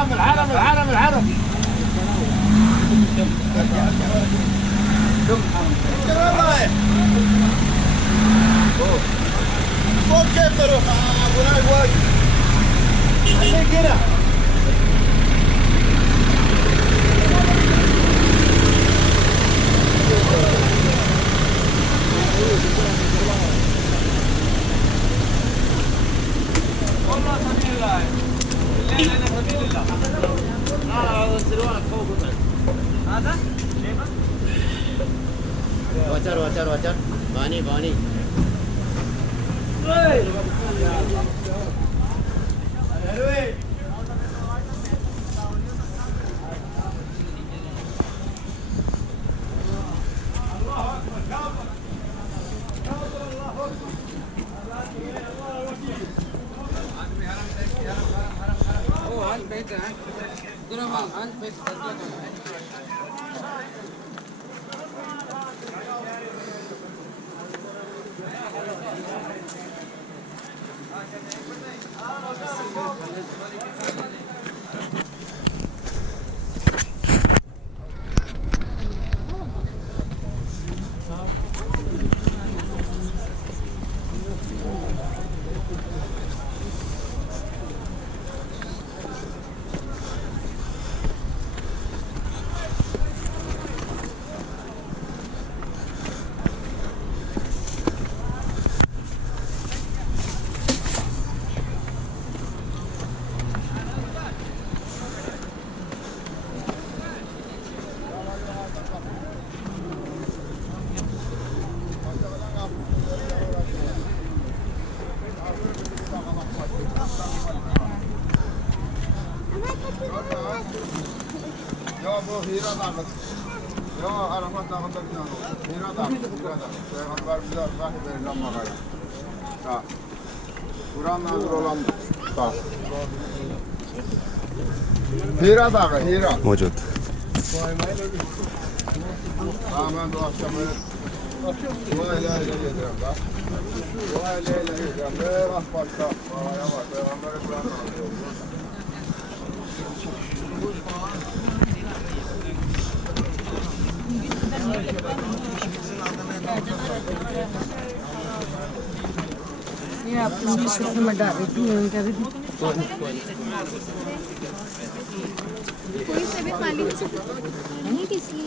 الحرم الحرم الحرم الحرم. فوق كيف تروح هناك واجد عشان كده. والله سبيل الله الليلة أنا سبيل الله. هذا السروال فوق هذا شايفه؟ وتر وتر وتر باني باني. Hira davet. Ya Arafat dağında bir tane. Hira davet. Peygamber bize vahiy verilen makayı. Ha. Kur'an nazil olan dağ. Hira dağı, Hira. موجود. Ha ben de akşam öyle. Dua ile yedirem da. Dua ile yedirem. Bak başka. Vay vay. Peygamber Kur'an nazil oldu. ये अपनी किस्म में डाल रही थी उनका भी कोई से भी खाली नहीं किसी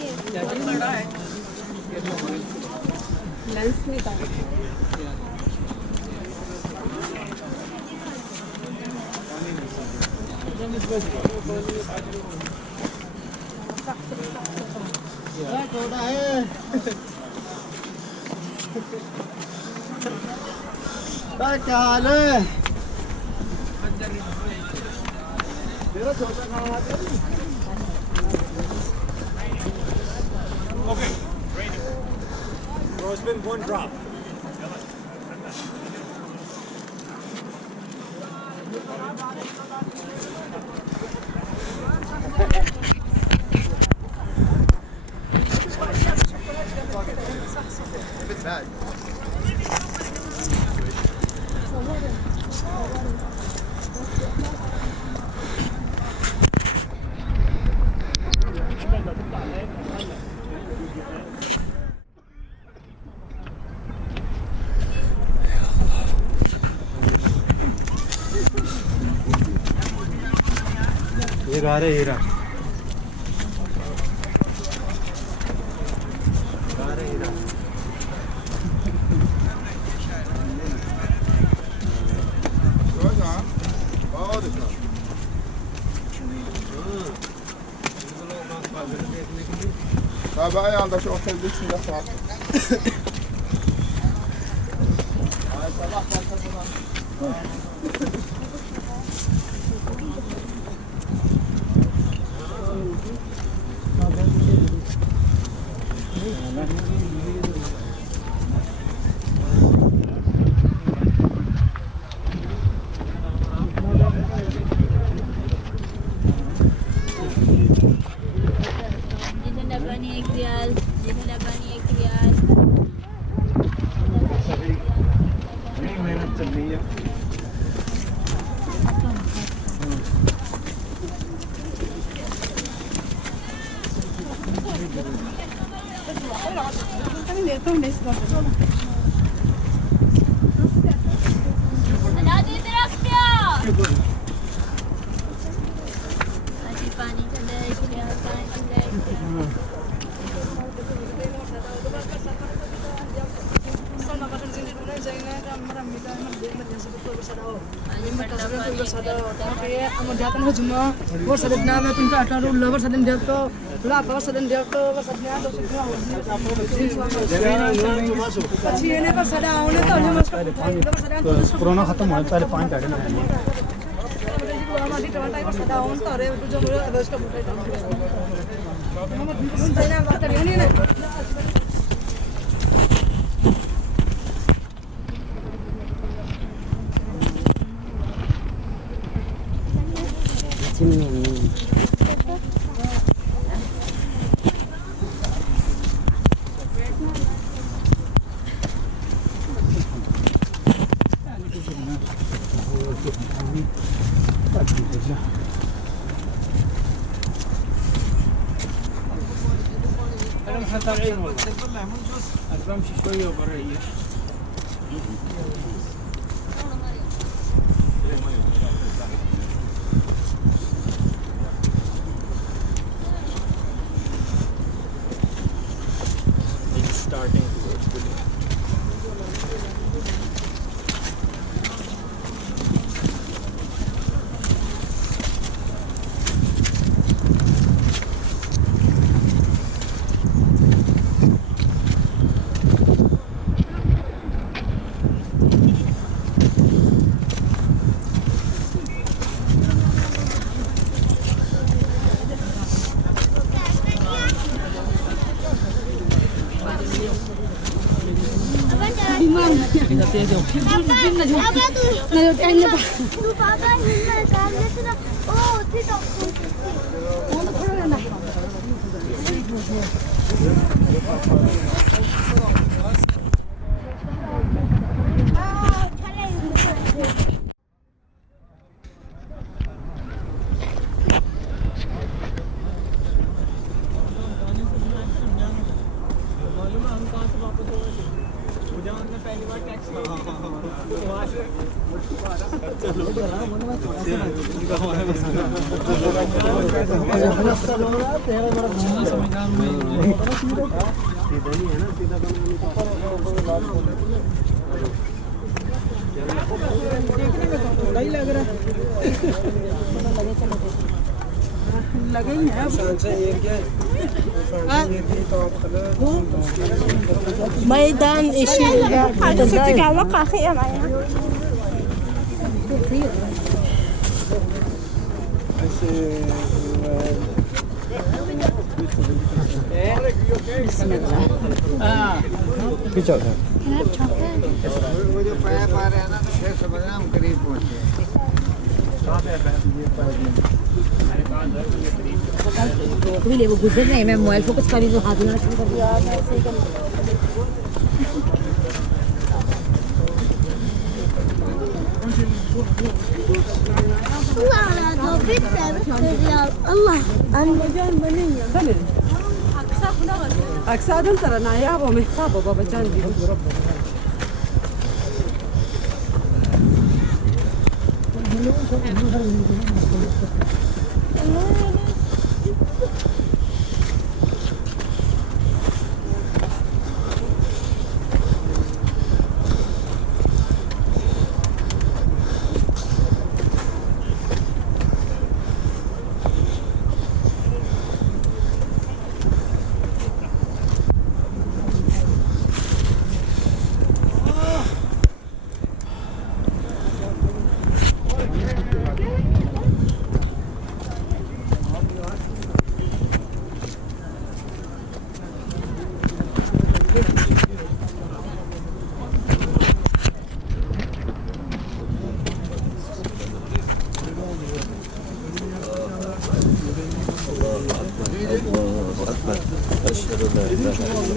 लेंस निकाल छोटा है क्या हाल है? मेरा छोटा खाना Okay, ready. Roseman, one drop. हीरा रे हीरा Tabii ayağında şu otelde içinde sağ. Ay sabah başladılar. दादी तरफ क्या अजी पानी का देख लिया पानी का देख लिया कोरोना खत्म होने पहले पानी डाले ना Starting towards the ميدان إشي هذا ستك على وقع خير معايا वो जो पैर पा रहे हैं ना फिर समझ रहे हम करीब पहुंचे ले वो गुजर रहे हैं मैं मोबाइल फोकस कर रही हूँ हाथ में शुरू कर दिया الله أكسادهم ترى نايابه محتابه بابا جان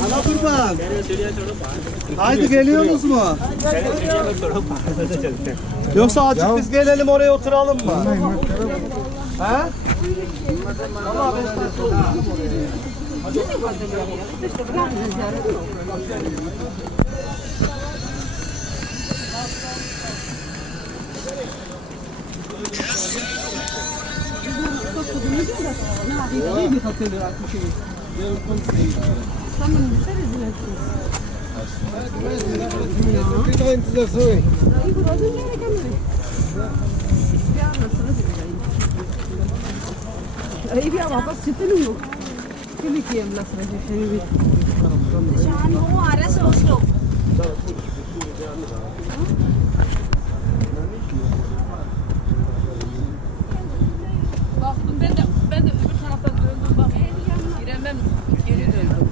Ana kurban. Haydi geliyorsunuz mu? Yoksa azıcık biz gelelim oraya oturalım mı? He? अरे भी वापस जितने लोग के लिए किए हमला सर भी शान वो आ रहा है slow baktım ben de öbür taraftan döndüm bak giremem geri döndüm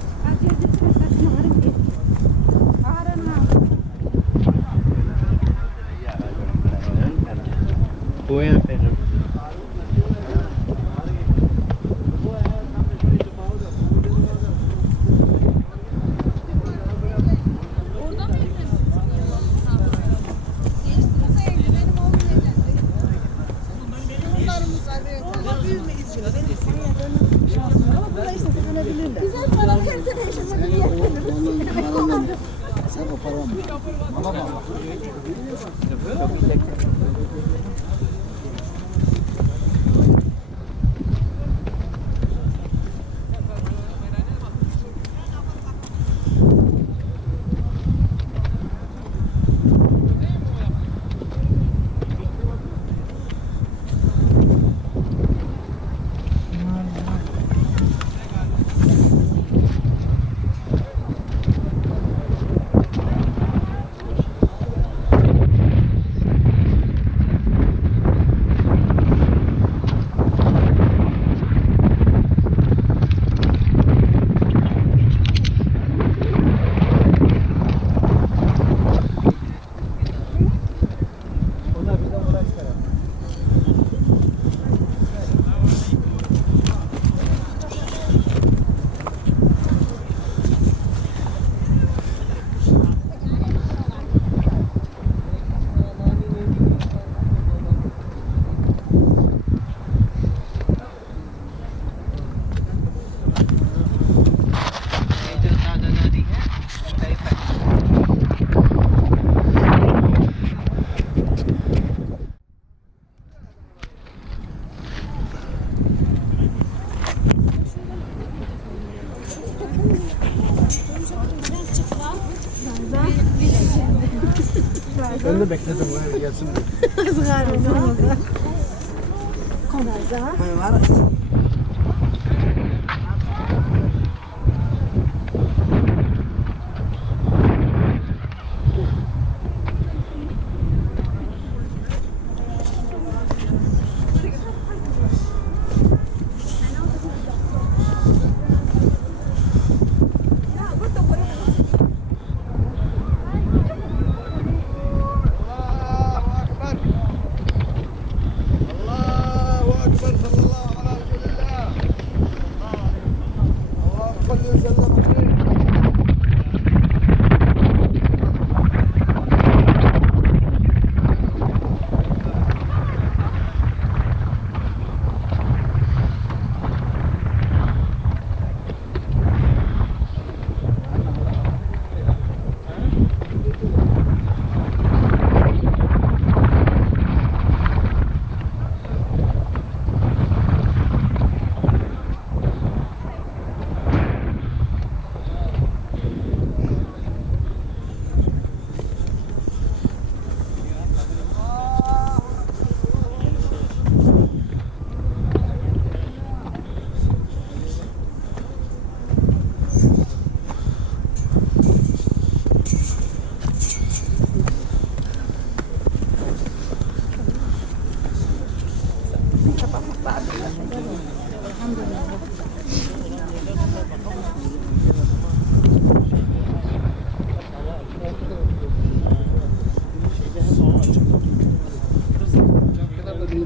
Ben de bekledim buraya gelsin.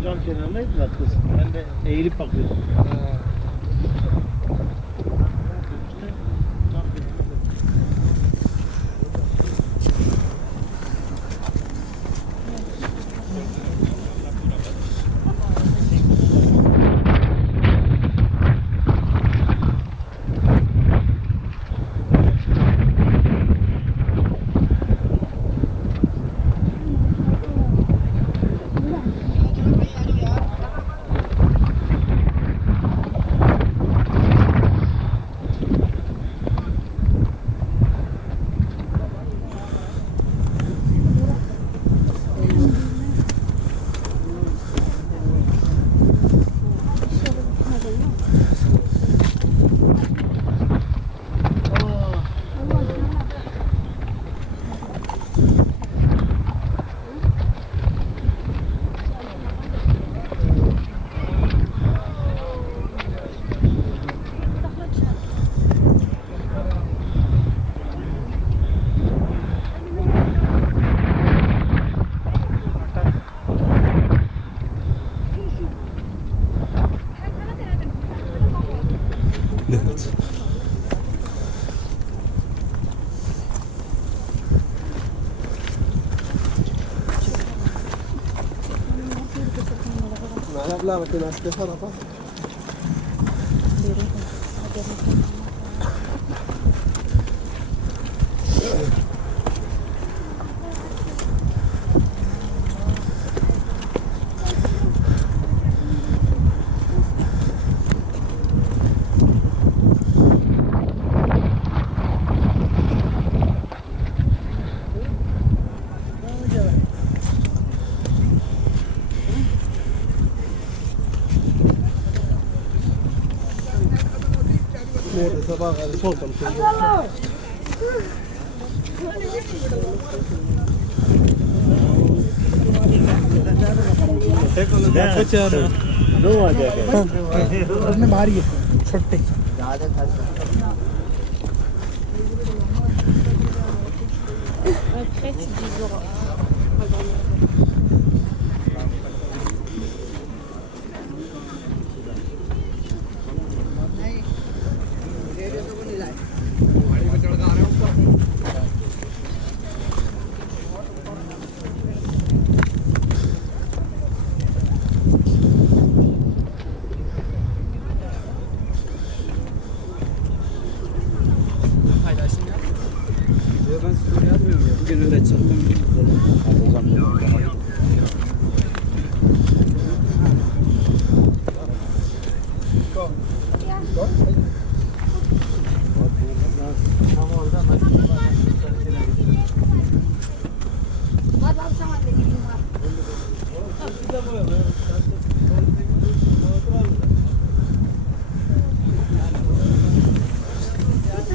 Cam kenarındaydılar kız. Ben de eğilip bakıyordum. दो आ जाएगा भारी है छोटे Après, tu dis genre. Ben spor yapmıyorum ya. Bugün öyle çıktım.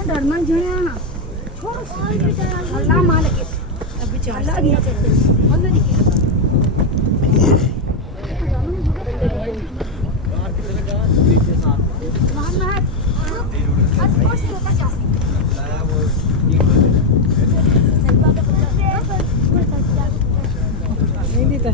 डरमन झड़े ना अल्लाह मालिक अभी अल्लाह दिया बंद दिया नहीं देता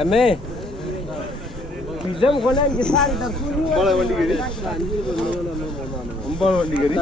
أمي بيزم غلام جسار تكوني بلا وندي غيري بلا وندي غيري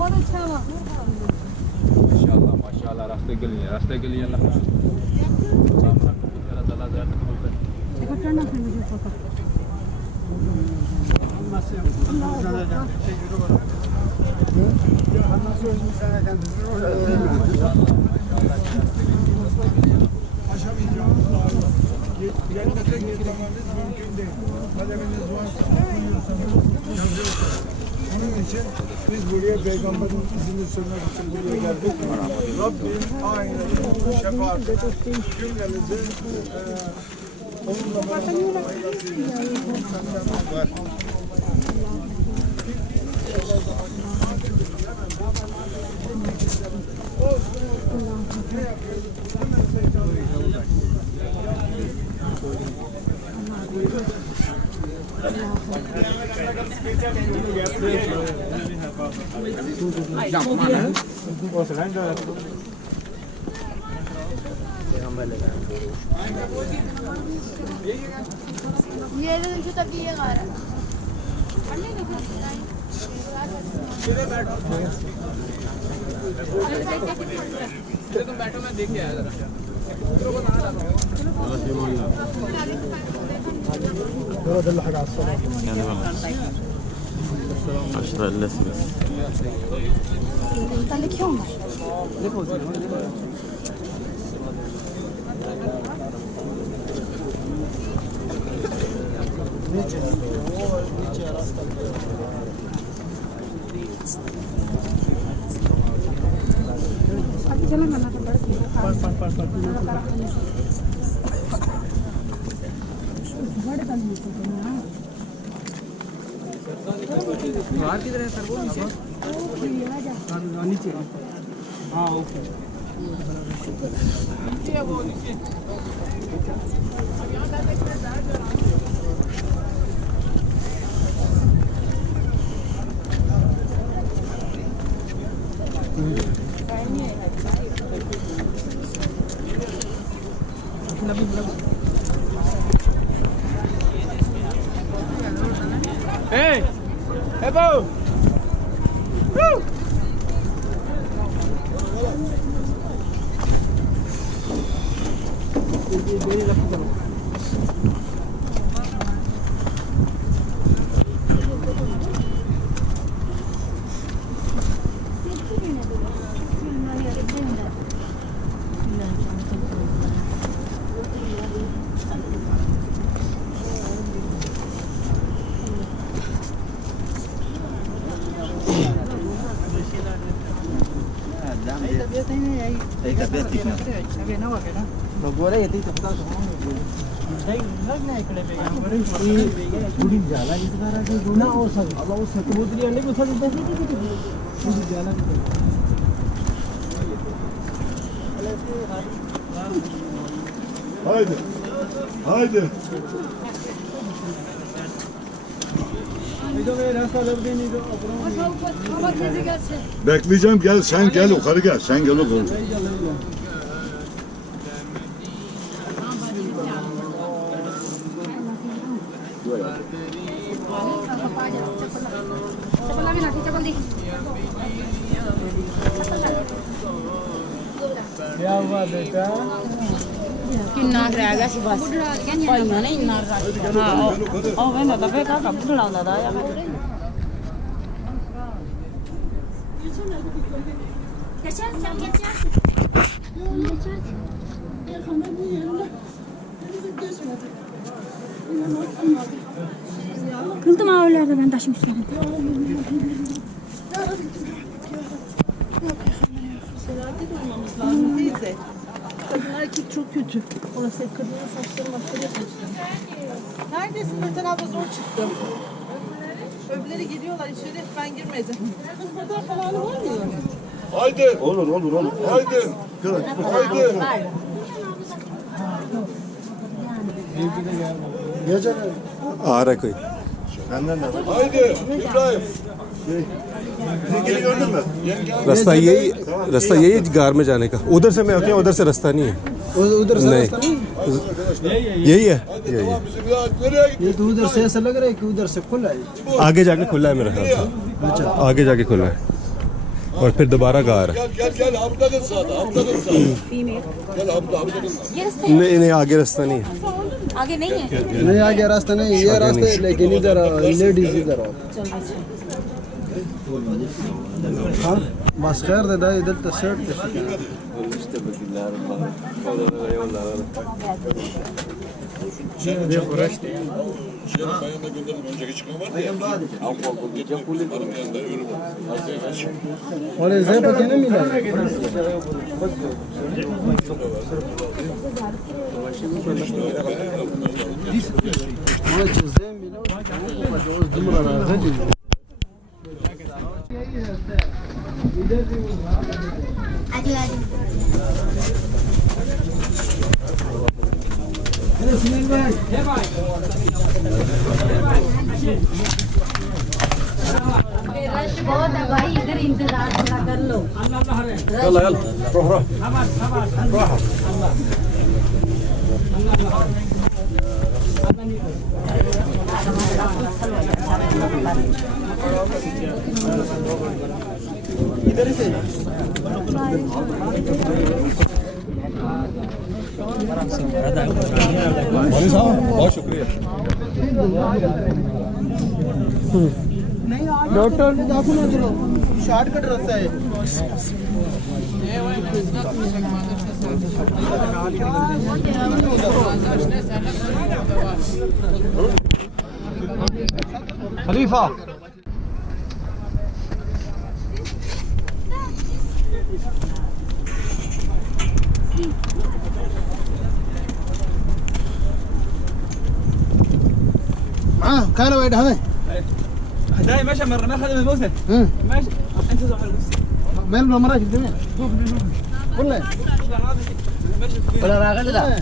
बहुत अच्छा हुआ माशाल्लाह रास्ते के लिए अल्लाह Onun için biz buraya Peygamber'in izini sürmek için buraya geldik. Rabbim aynı şefaat cümlemizi onunla beraber hayırlısı. ये जो तब ये गा रहा तुम बैठो मैं देख के आया जरा عشرة إلا ثلث बाहर किधर है सर वो नीचे नीचे हाँ okay Hey! Hey, Bo! Woo! Haydi. Haydi. Bekleyeceğim, gel sen gel yukarı gel. Sen gel yukarı. क्या हुआ बेटा किन्ना रहेगा सी बस पाइया नहीं इन्ना हां ओ वेंदा ता पे का बुढ़ा होंदा दा या Kıldım ağırlarda ben taşım istiyorum. Kadın erkek çok kötü. Orası kadının saçları maçları yapmışlar. Neredesin Nurten abla zor çıktı. Öbürleri geliyorlar içeri ben girmedim. Kız fotoğraf falan var mı? Haydi. Olur. Haydi. Haydi. आ रहा है कोई Haydi. İbrahim. Bizimkini gördün mü? रास्ता यही है गार में जाने का उधर से मैं आके उधर से रास्ता नहीं है उधर से नहीं रास्ता नहीं यही है यही है ये तो उधर से ऐसा लग रहा है कि उधर से खुला है आगे जाके खुला है मेरे ख्याल से आगे जाके खुला है और फिर दोबारा गार है Gel. Hamda'nın sağda. Gel Hamda. नहीं आगे रास्ता नहीं है आगे नहीं है नहीं आगे रास्ता नहीं ये रास्ता है लेकिन इधर लेडीज इधर आओ हाँ बस खैर दे इधर तो shirt Bayanla gönderdim. Önceki çıkan vardı ya. Hanım yanında ürün var. और ऐसे पता नहीं मिला वो चीजें मिला जो जुमला रहा है रश बहुत है भाई, इधर इंतजार थोड़ा कर लो। يلا يلا روح روح روح बहुत शुक्रिया डॉक्टर दाखवू ना चलो शॉर्टकट रास्ता है खलीफा كانوا وين هذا؟ داي ماشي مرة ما خدم الموسم ماشي انت زعما مال المراكب جميع والله ولا راغل لا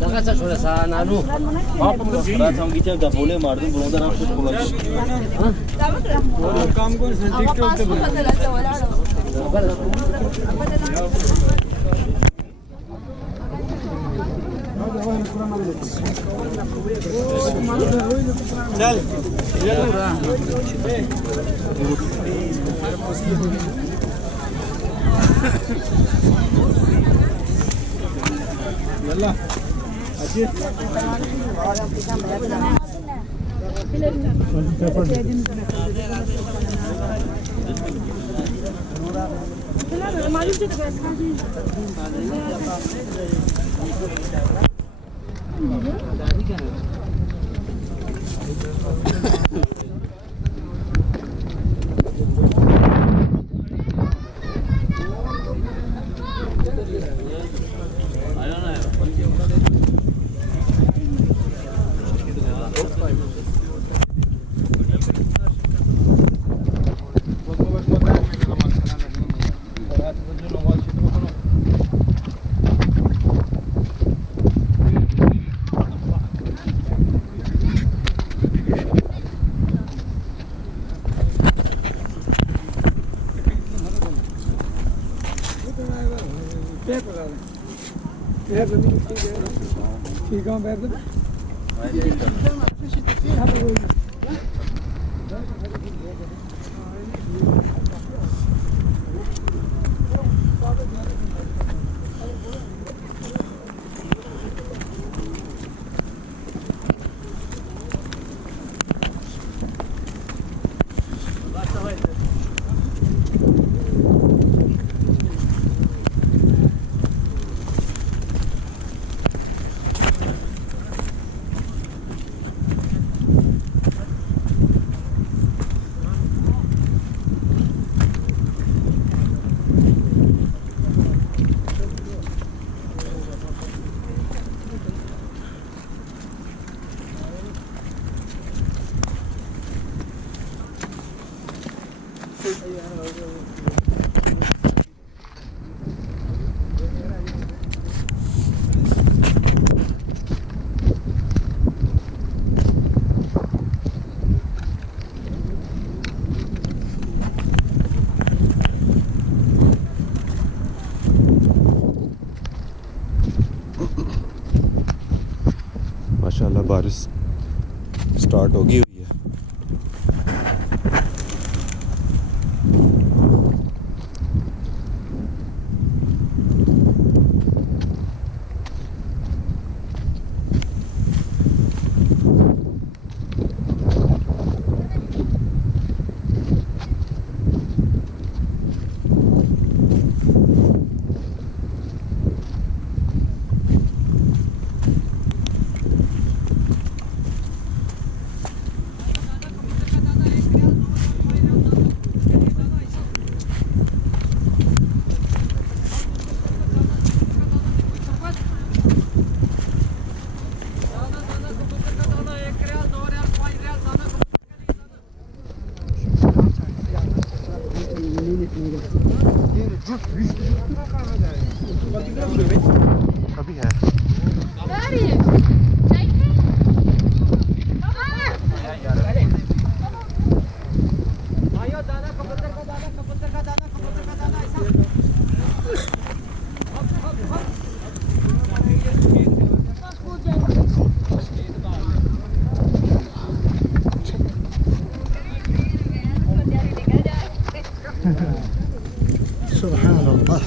Daga छोड़ा सा नानू आप रात हम की चल बोले मार दूं बोलदा ना कुछ बोला और काम को टिकटॉक पे चल يلا माशाल्लाह बारिश स्टार्ट होगी हुई है। अभी है سبحان الله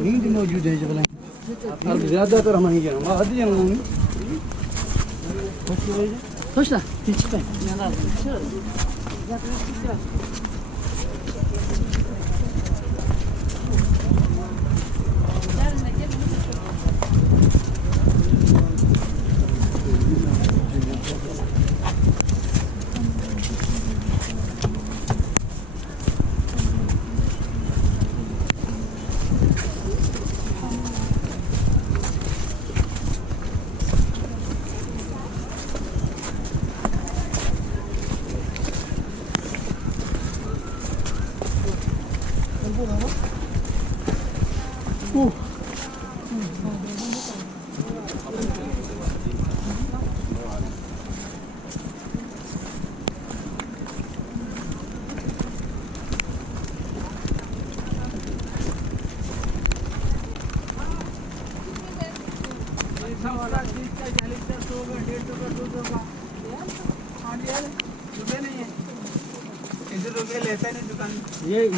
नींद मौजूद है जब अब ज़्यादातर हम ही जाना आदि जाना खुश ना ठीक है ना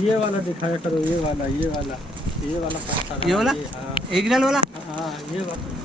ये वाला दिखाया करो ये वाला एक डाल वाला हाँ ये वाला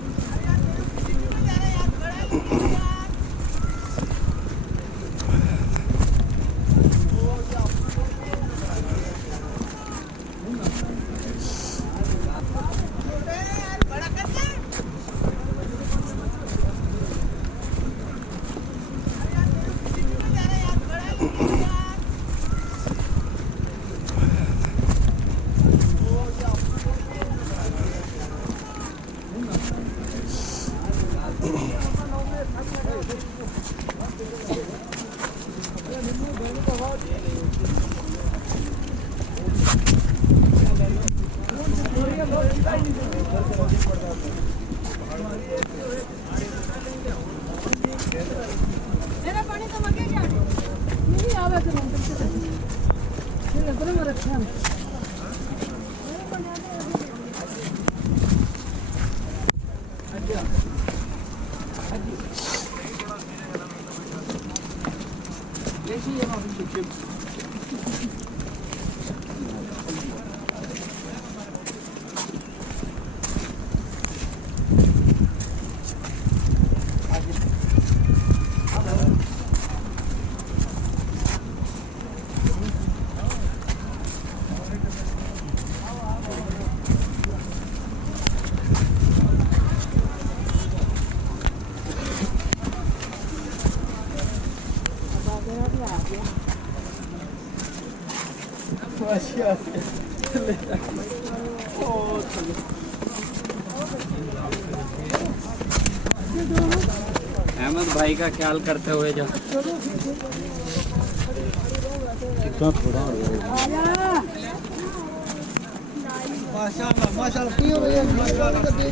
अहमद भाई का ख्याल करते हुए जो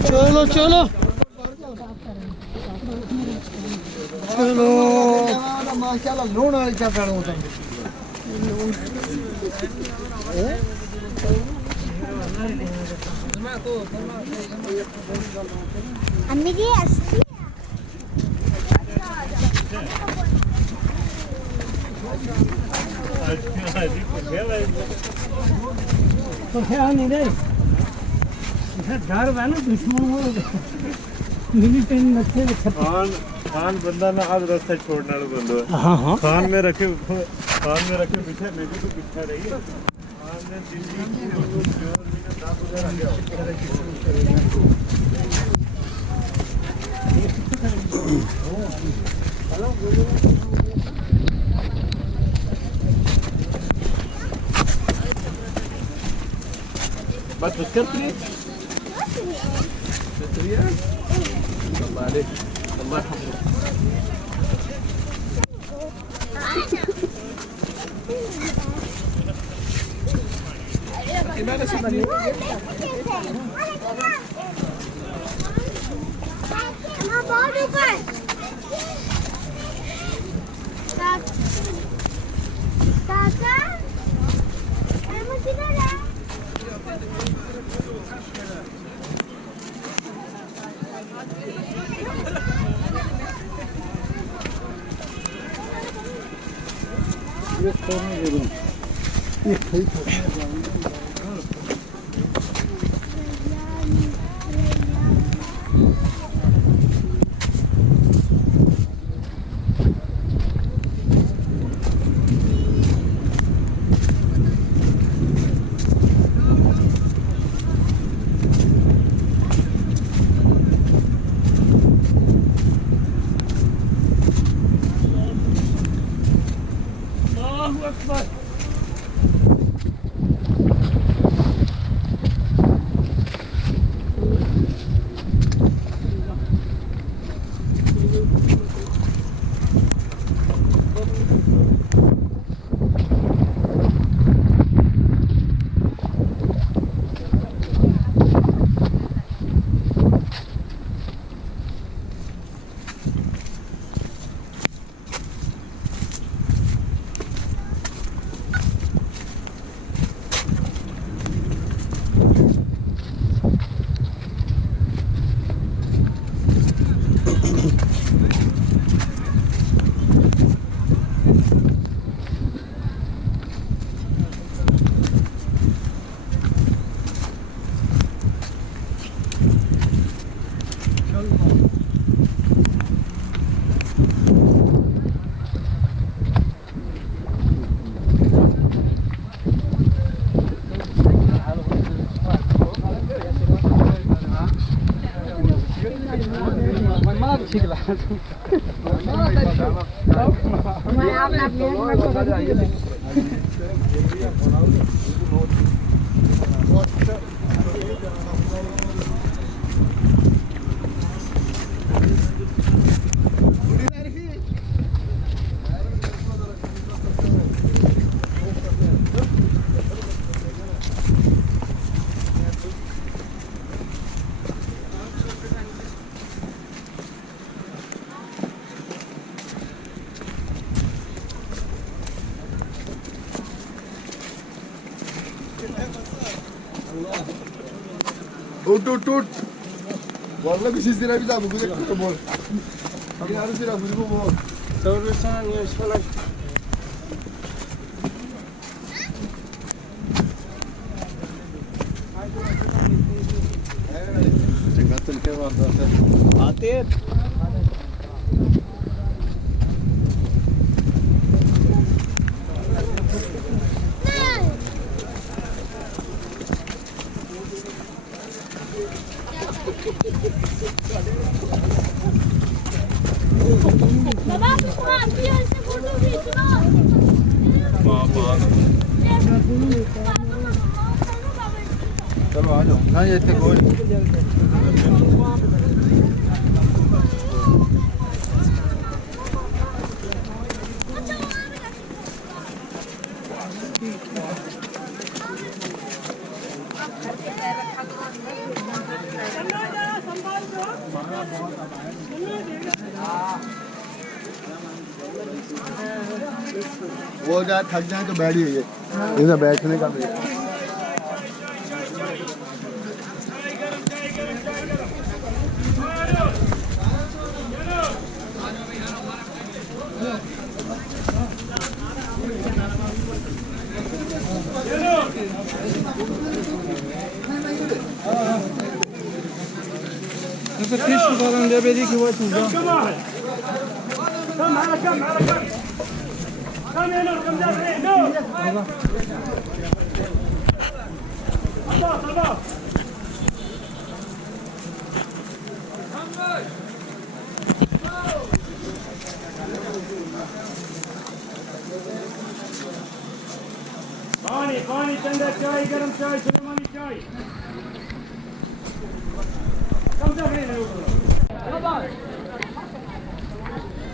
चलो चलो चलो माशाल्लाह लोन वाले क्या पैर होता है अम्मी जी अच्छी तो क्या नहीं रे घर है ना दुश्मन हो मिली पेन नथे खान बंदा ना आज रास्ता छोड़ने वाला बंदा हाँ हाँ खान में रखे पीछे मेरे को पीछे रही है खान ने दिल्ली बस उसके Kakak, kamu tidak ada. Tut. Vallahi bir şey zira bir daha bu kadar kötü bol. Abi arı zira bu bol. Doğru sana niye falan. Cengatul ke var zaten. Atir. Baba, ambiance vurdum içine. Tamam hadi. Lan yeter koy. वो जा थक जाए तो बैठ जाइए इधर बैठने का भी Nasıl kış falan debeli ki var burada. كم يا نور كم دافعين نور الله पानी चंदा चाय गरम चाय सुलेमानी चाय कम दافعين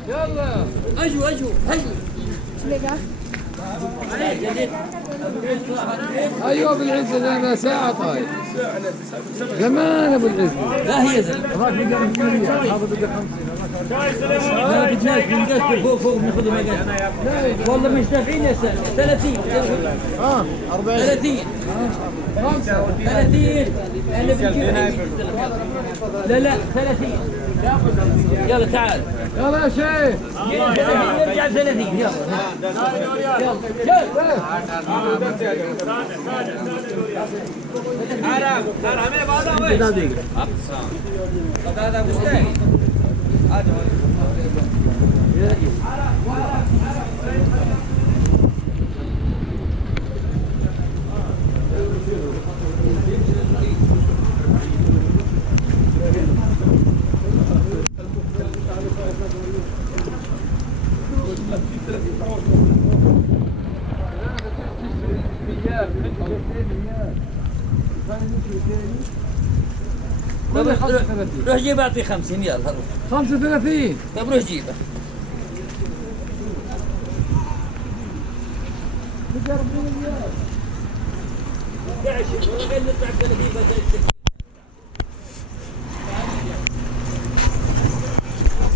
يلا اجوا ايوه بالعز انا ساعه طاير زمان ابو العز لا هي زلمه لا بدناش بنقص فوق بناخذ مقاس والله مش دافعين يا سلام 30 40 30 30 انا بجيب لا 30 يلا تعال يلا يا شيخ نرجع 30 يلا هذا مستاهل روح جيب اعطي 50 يلا روح 35 طب روح جيبه قاعد شوف غير نطلع 30 بدل